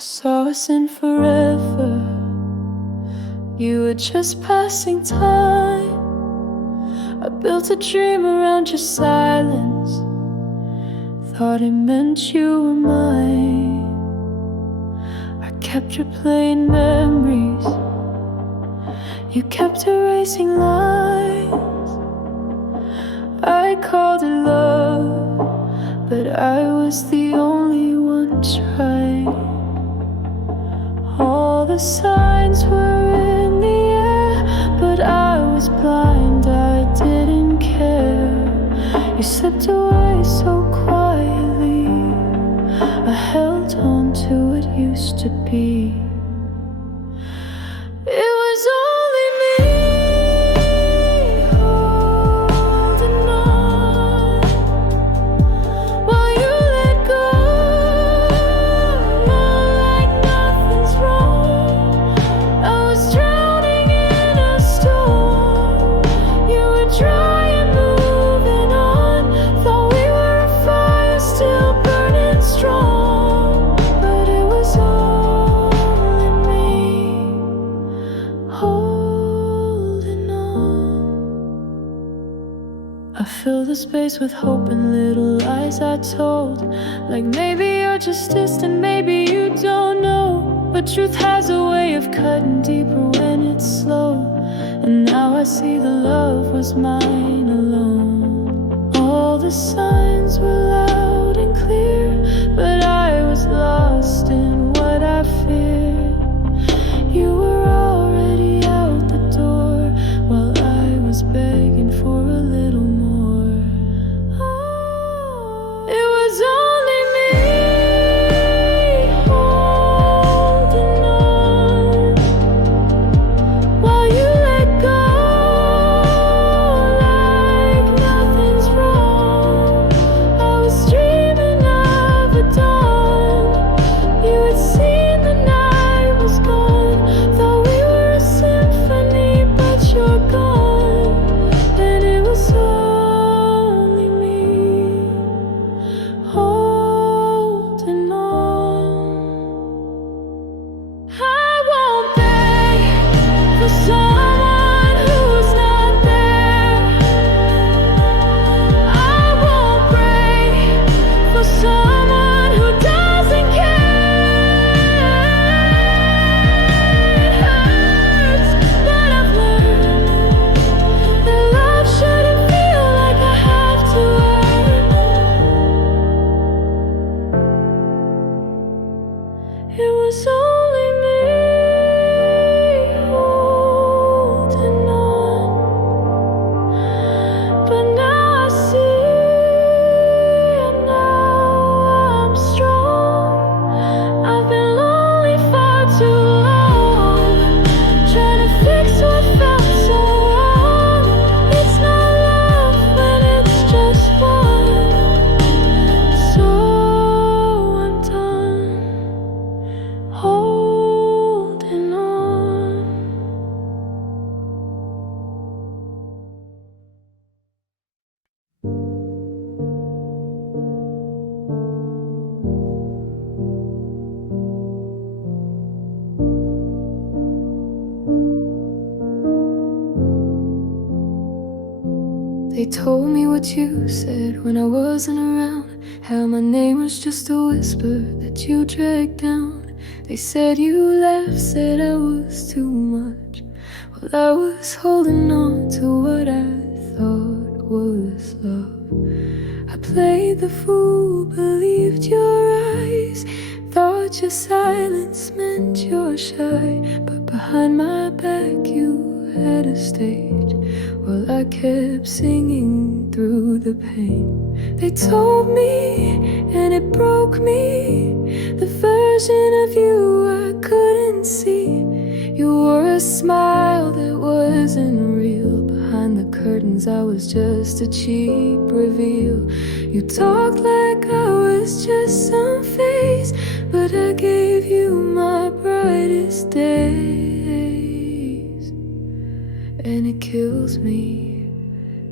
saw us in forever. You were just passing time. I built a dream around your silence. Thought it meant you were mine. I kept replaying memories. You kept erasing lines. I called it love, but I was the only one trying. All the signs were in the air, but I was blind, I didn't care. You slipped away so quietly. I held on to what used to be. It was only me holding on while you let go, like nothing's wrong. I was drowning in a storm. You were dry and moving on. Thought we were a fire still burning strong, but it was only me holding on. I fill the space with hope and little lies I told. Like maybe you're just distant, maybe you don't know. But truth has a way of cutting deeper when it's slow. And now I see the love was mine alone. All the signs were loud and clear, but I was lost in what I feared. You were already out the door while I was begging for a little more. It was only me holding on while you let go, like nothing's wrong. I was dreaming of a dawn. You had seen the night was gone. Thought we were a symphony, but you're gone. And it was only me holding on. I won't beg for someone who's not there. I won't break for someone who doesn't care. It hurts, but I've learned that love shouldn't feel like I have to earn. It was only me holding on, but now I see, and now I'm strong. I've been lonely for too long, trying to fix what felt so wrong. It's not love when it's just one. So I'm done holding on. They told me what you said when I wasn't around, how my name was just a whisper that you dragged down. They said you left, said I was too much. Well, I was holding on to what I thought was love. I played the fool, believed your eyes, thought your silence meant you're shy. But behind my back you had a stage, well, I kept singing through the pain. They told me, and it broke me, the version of you I couldn't see. You wore a smile that wasn't real. Behind the curtains I was just a cheap reveal. You talked like I was just some face, but I gave you my brightest days. And it kills me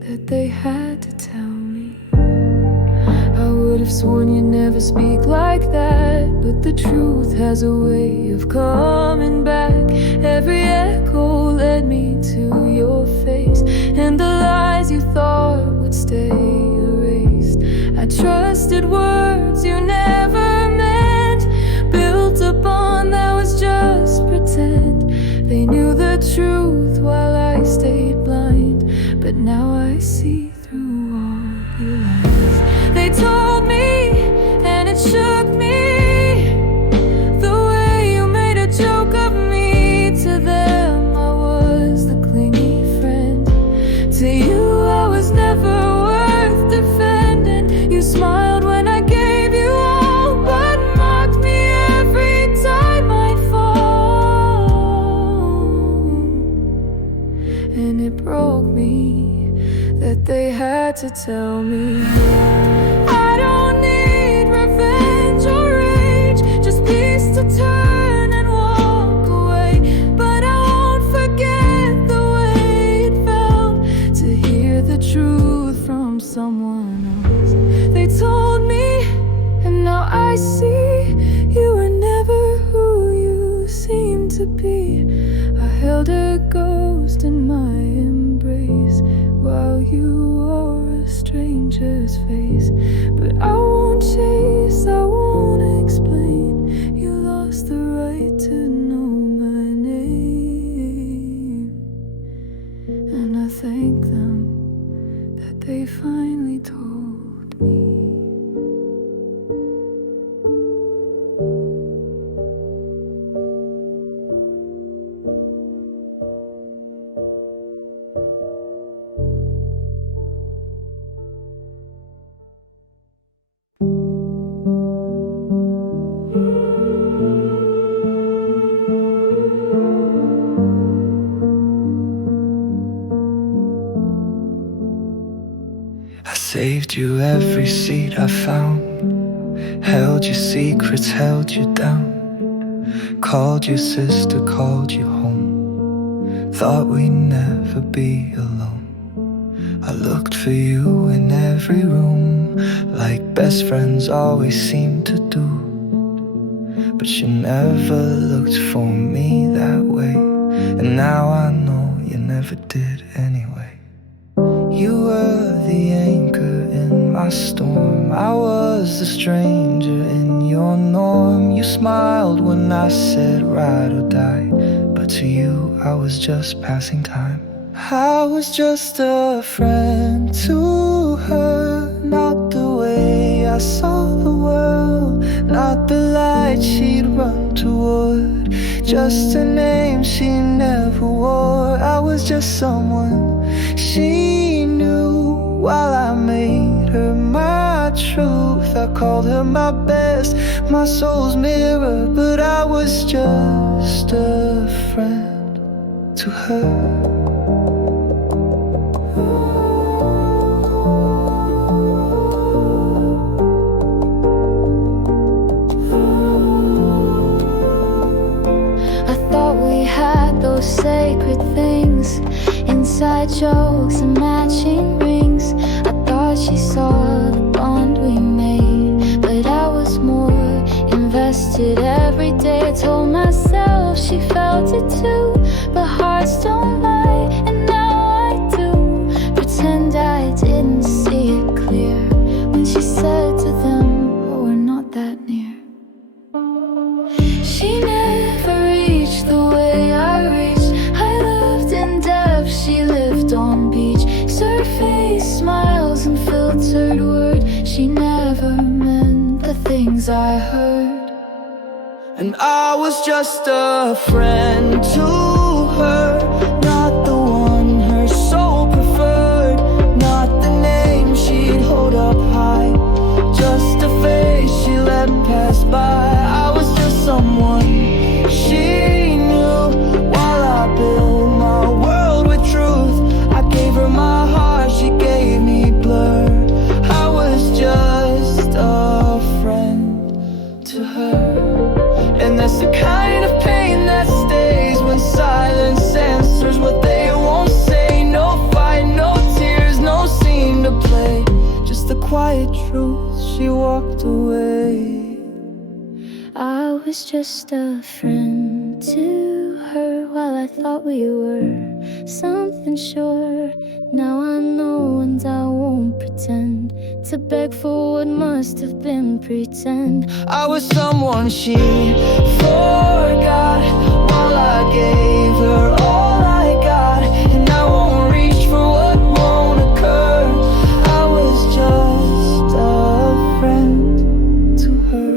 that they had to tell me I wouldn't have sworn you'd never speak like that, but the truth has a way of coming back. Every echo led me to your face, and the lies you thought would stay erased. I trusted words you never meant, built upon that was just pretend. They knew the truth while I stayed blind, but now I see through all your lies. They told me, and it shook me, the way you made a joke of me. To them I was the clingy friend, to you I was never worth defending. You smiled when I gave you all, but mocked me every time I'd fall. And it broke me that they had to tell me I don't need revenge or rage, just peace to turn and walk away. But I won't forget the way it felt to hear the truth from someone else. They told me, and now I see, you were never who you seemed to be. I held a ghost in my embrace while you wore a stranger's face. But I won't chase, I won't explain. You lost the right to know my name, and I thank them that they finally told me. Saved you every seat I found, held your secrets, held you down, called you sister, called you home, thought we'd never be alone. I looked for you in every room, like best friends always seem to do, but you never looked for me that way, and now I know you never did anyway. You were the anchor in my storm, I was the stranger in your norm. You smiled when I said ride or die, but to you I was just passing time. I was just a friend to her, not the way I saw the world, not the light she'd run toward, just a name she never wore. I was just someone she knew while I made her my truth. I called her my best, my soul's mirror, but I was just a friend to her. Those sacred things, inside jokes and matching rings. I thought she saw the bond we made, but I was more invested every day. I told myself she felt it too, but hearts don't lie, and now I do. Pretend I didn't see it clear when she said to them, oh, we're not that near. She never reached the way I reached. I lived in depth, she lived on beach. Surface smiles and filtered word. She never meant the things I heard. And I was just a friend to her, not the one her soul preferred, not the name she'd hold up high, just a face she let pass by. I was just someone she knew while I built my world with truth. I gave her my heart, she gave me blur. I was just a friend to her. And that's the kind of pain that stays when silence answers what they won't say. No fight, no tears, no scene to play, just the quiet truth she walked away. I was just a friend to her while I thought we were something sure. Now I know and I won't pretend to beg for what must have been pretend. I was someone she forgot while I gave her all I got, and I won't reach for what won't occur. I was just a friend to her.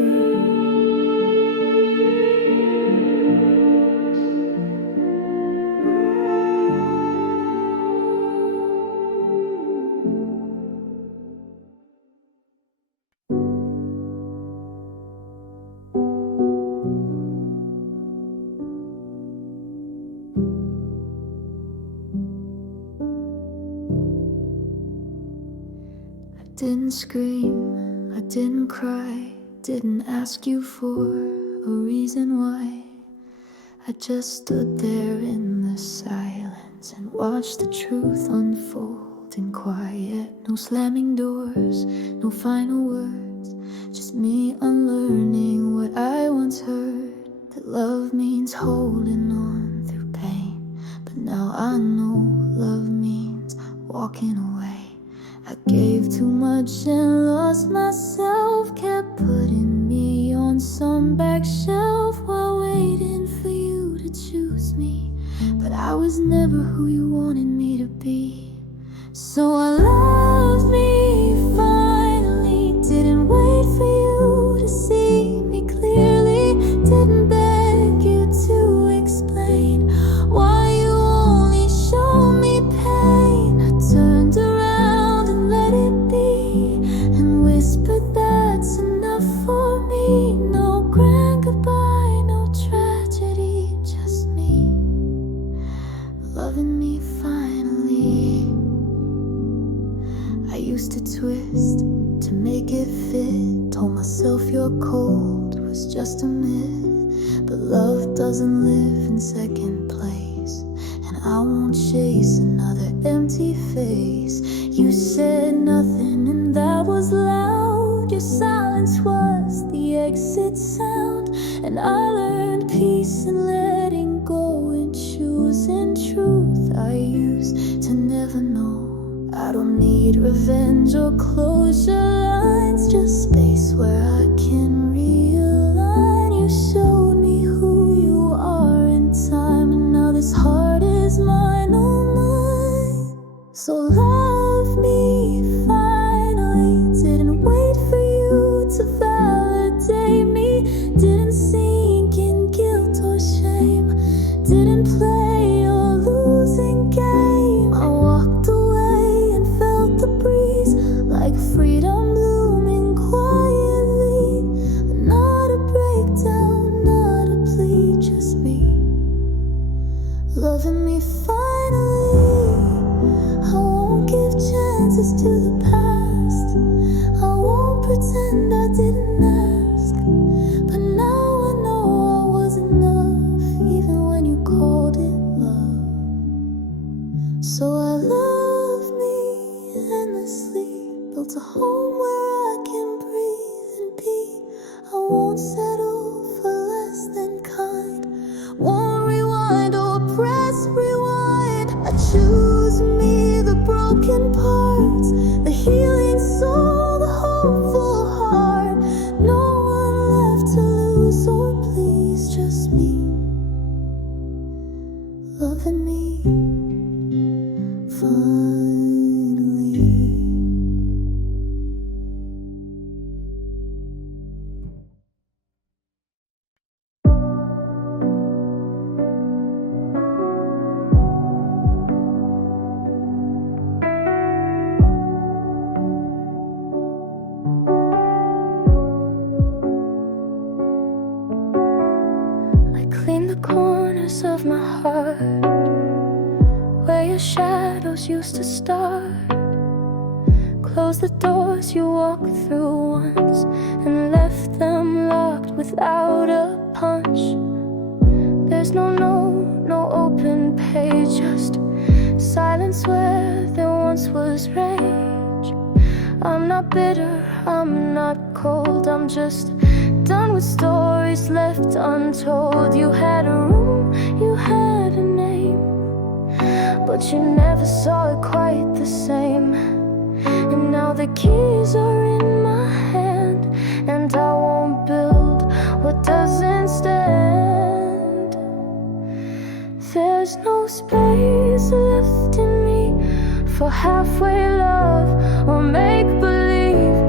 Didn't scream, I didn't cry, didn't ask you for a reason why. I just stood there in the silence and watched the truth unfold in quiet. No slamming doors, no final words, just me unlearning what I once heard. That love means holding on through pain, but now I know love means walking away. I gave too much and lost myself, kept putting me on some back shelf while waiting for you to choose me. But I was never who you wanted me to be. So I loved me finally, didn't wait for you to see me clearly, didn't beg you to explain why you only show me pain. I turned around and let it be, and whispered that's enough for me. No grand goodbye, no tragedy, just me loving me finally. I used to twist to make it fit, told myself you're cold was just a myth. But love doesn't live in second place, and I won't chase another empty face. You said nothing and that was loud, your silence was the exit sound. And I learned peace in letting go and choosing truth. I used to never know. I don't need revenge or closure lines, just space where I can realign. You showed me who you are in time, and now this heart is mine, oh mine. So love me finally, didn't wait for you to validate me, didn't sink in guilt or shame, didn't play your losing game. I walked away and felt the breeze, like freedom blooming quietly. Not a breakdown, not a plea, just me loving me finally. I won't give chances to the past, I won't pretend I didn't ask. But now I know I was enough, even when you called it love. So I love me endlessly, built a home where I can breathe and be. I won't settle for less than kind, won't rewind or press rewind. I choose me, the broken parts, the healing soul, the hopeful heart. No one left to lose or please, just me loving me finally. I clean the corners of my heart where your shadows used to start. Close the doors you walked through once and left them locked without a punch. There's no note, no open page, just silence where there once was rage. I'm not bitter, I'm not cold, I'm just done with stories left untold. You had a room, you had a name, but you never saw it quite the same. And now the keys are in my hand, and I won't build what doesn't stand. There's no space left in me for halfway love or make-believe.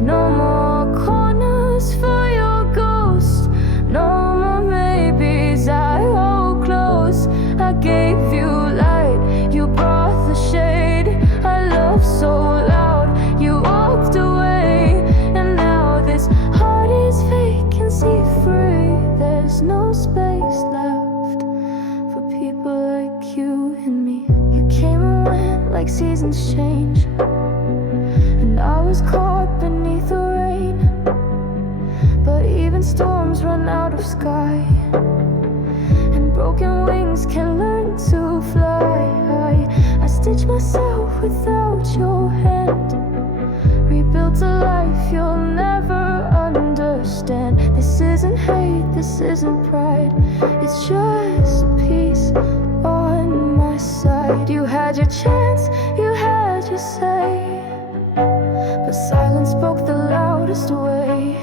No more corners for your ghost, no more maybes I hold close. I gave you light, you brought the shade. I love so loud, you walked away. And now this heart is vacancy free. There's no space left for people like you and me. You came and went like seasons change, and I was caught beneath the rain. But even storms run out of sky, and broken wings can learn to fly. I stitched myself without your hand, rebuilt a life you'll never understand. This isn't hate, this isn't pride, it's just peace on my side. You had your chance, you had your say, but silence spoke the loudest way.